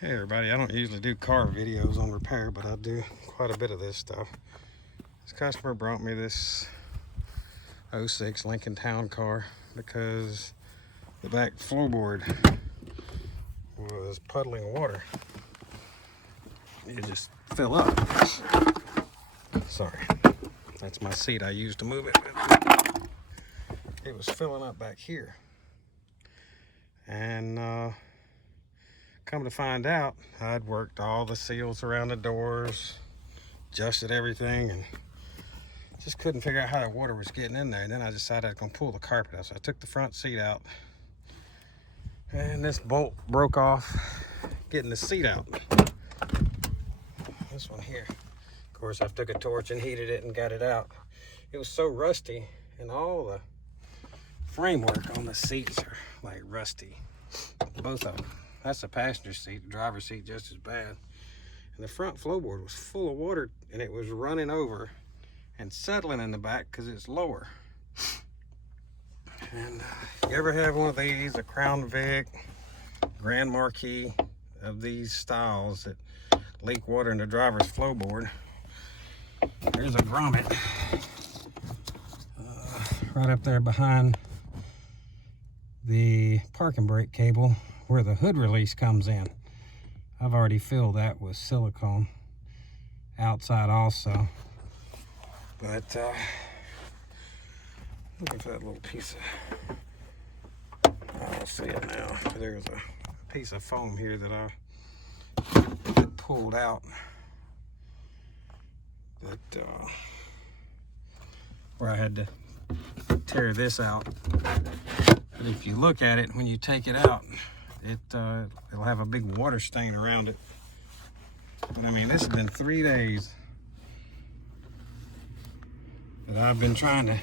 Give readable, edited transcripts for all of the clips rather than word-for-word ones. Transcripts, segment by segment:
Hey everybody, I don't usually do car videos on repair, but I do quite a bit of this stuff. This customer brought me this 06 Lincoln Town car because the back floorboard was puddling water. It just fell up. Sorry, that's my seat I used to move it. It was filling up back here. And come to find out, I'd worked all the seals around the doors, adjusted everything, and just couldn't figure out how the water was getting in there. And then I decided I was going to pull the carpet out. So I took the front seat out, and this bolt broke off getting the seat out. This one here. Of course, I took a torch and heated it and got it out. It was so rusty, and all the framework on the seats are like rusty. Both of them. That's the passenger seat, the driver's seat just as bad. And the front floorboard was full of water, and it was running over and settling in the back because it's lower. And you ever have one of these, a Crown Vic, Grand Marquis of these styles that leak water in the driver's floorboard? There's a grommet right up there behind the parking brake cable where the hood release comes in. I've already filled that with silicone outside also. But looking for that little piece of, I'll see it now. There's a piece of foam here that I pulled out that where I had to tear this out. But if you look at it when you take it out, it'll have a big water stain around it. But I mean, this has been 3 days that I've been trying to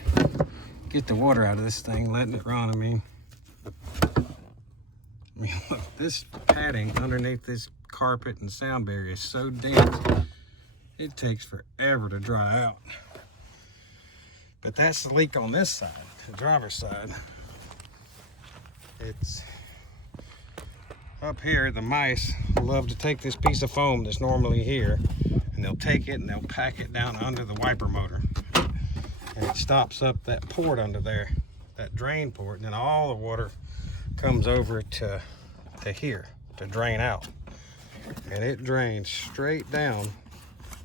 get the water out of this thing, letting it run. I mean, look, this padding underneath this carpet and sound barrier is so dense, it takes forever to dry out. But that's the leak on this side, the driver's side. It's up here. The mice love to take this piece of foam that's normally here, and they'll take it and they'll pack it down under the wiper motor, and it stops up that port under there, that drain port, and then all the water comes over to here to drain out, and it drains straight down.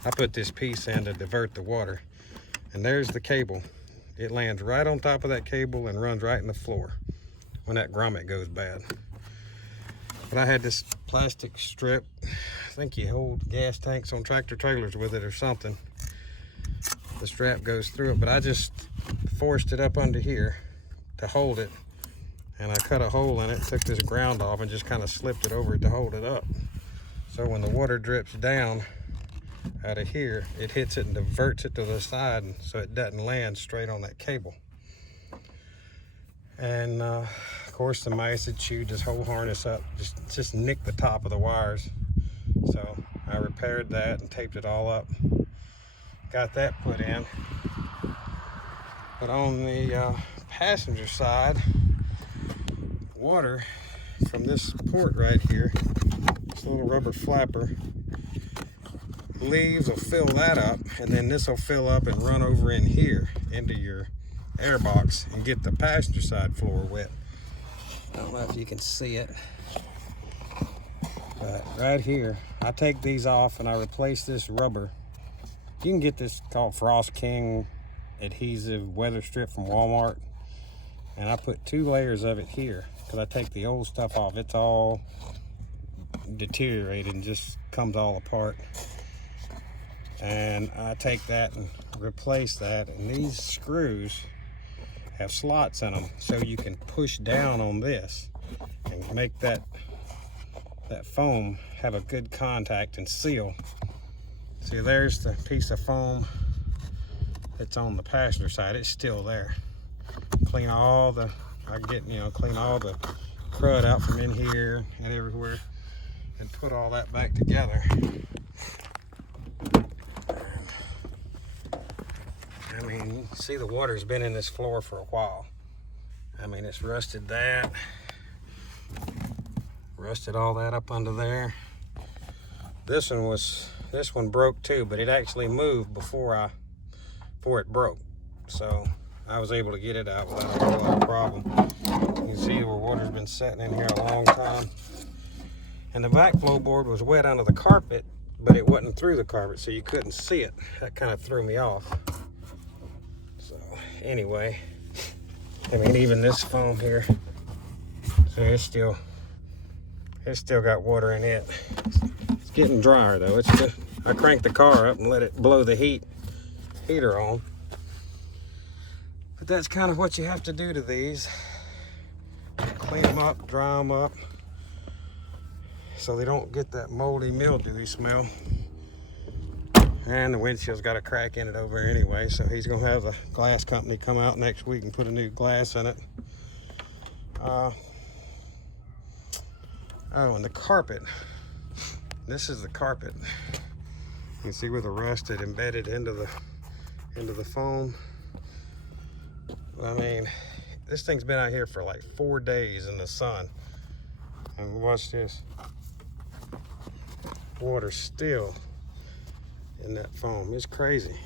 I put this piece in to divert the water, and there's the cable. It lands right on top of that cable and runs right in the floor when that grommet goes bad. But I had this plastic strip. I think you hold gas tanks on tractor trailers with it or something. The strap goes through it, but I just forced it up under here to hold it, and I cut a hole in it, took this ground off, and just kind of slipped it over it to hold it up. So when the water drips down out of here, it hits it and diverts it to the side, so it doesn't land straight on that cable. And of course, the mice had chewed this whole harness up, just nicked the top of the wires. So I repaired that and taped it all up, got that put in. But on the passenger side, water from this port right here, this little rubber flapper, leaves will fill that up, and then this will fill up and run over in here into your air box and get the passenger side floor wet. I don't know if you can see it, but right here, I take these off and I replace this rubber. You can get this called Frost King adhesive weather strip from Walmart, and I put 2 layers of it here because I take the old stuff off. It's all deteriorated and just comes all apart. And I take that and replace that, and these screws have slots in them, so you can push down on this and make that foam have a good contact and seal. See, there's the piece of foam that's on the passenger side. It's still there. Clean all the clean all the crud out from in here and everywhere, and put all that back together. I mean, you can see the water's been in this floor for a while. I mean, it's rusted that, rusted all that up under there. This one broke too, but it actually moved before it broke. So I was able to get it out without a whole lot of problem. You can see where water's been sitting in here a long time. And the back floorboard was wet under the carpet, but it wasn't through the carpet, so you couldn't see it. That kind of threw me off. So anyway, I mean, even this foam here, so it's still got water in it. It's getting drier though. It's just, I cranked the car up and let it blow the heater on. But that's kind of what you have to do to these. Clean them up, dry them up, so they don't get that moldy, mildewy smell. And the windshield's got a crack in it over here anyway, so he's gonna have the glass company come out next week and put a new glass in it. Oh, and the carpet. This is the carpet. You can see where the rust had embedded into the foam. I mean, this thing's been out here for like 4 days in the sun. And watch this. Water still in that foam. It's crazy.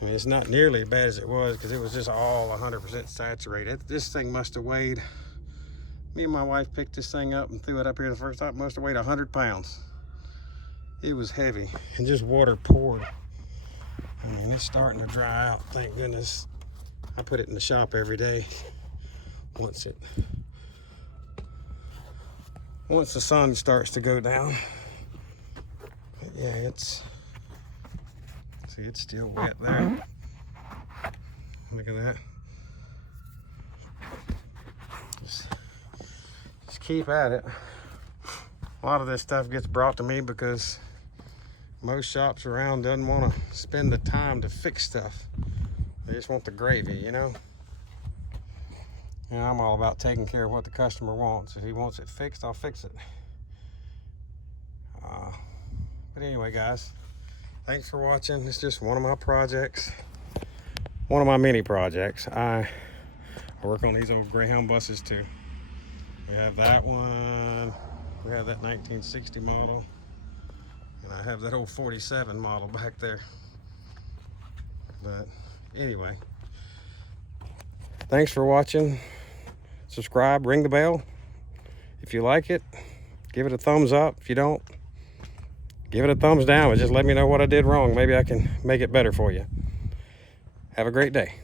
I mean, it's not nearly as bad as it was because it was just all 100% saturated. This thing must have weighed, me and my wife picked this thing up and threw it up here the first time, must have weighed 100 pounds. It was heavy and just water poured. I mean, it's starting to dry out, thank goodness. I put it in the shop every day. Once the sun starts to go down. But yeah, it's still wet there. Look at that. Just keep at it. A lot of this stuff gets brought to me because most shops around doesn't want to spend the time to fix stuff. They just want the gravy, you know? And I'm all about taking care of what the customer wants. If he wants it fixed, I'll fix it. But anyway, guys, thanks for watching. It's just one of my projects. One of my many projects. I work on these old Greyhound buses too. We have that one. We have that 1960 model. And I have that old 47 model back there. But anyway, thanks for watching. Subscribe, ring the bell. If you like it, give it a thumbs up. If you don't, give it a thumbs down, but just let me know what I did wrong. Maybe I can make it better for you. Have a great day.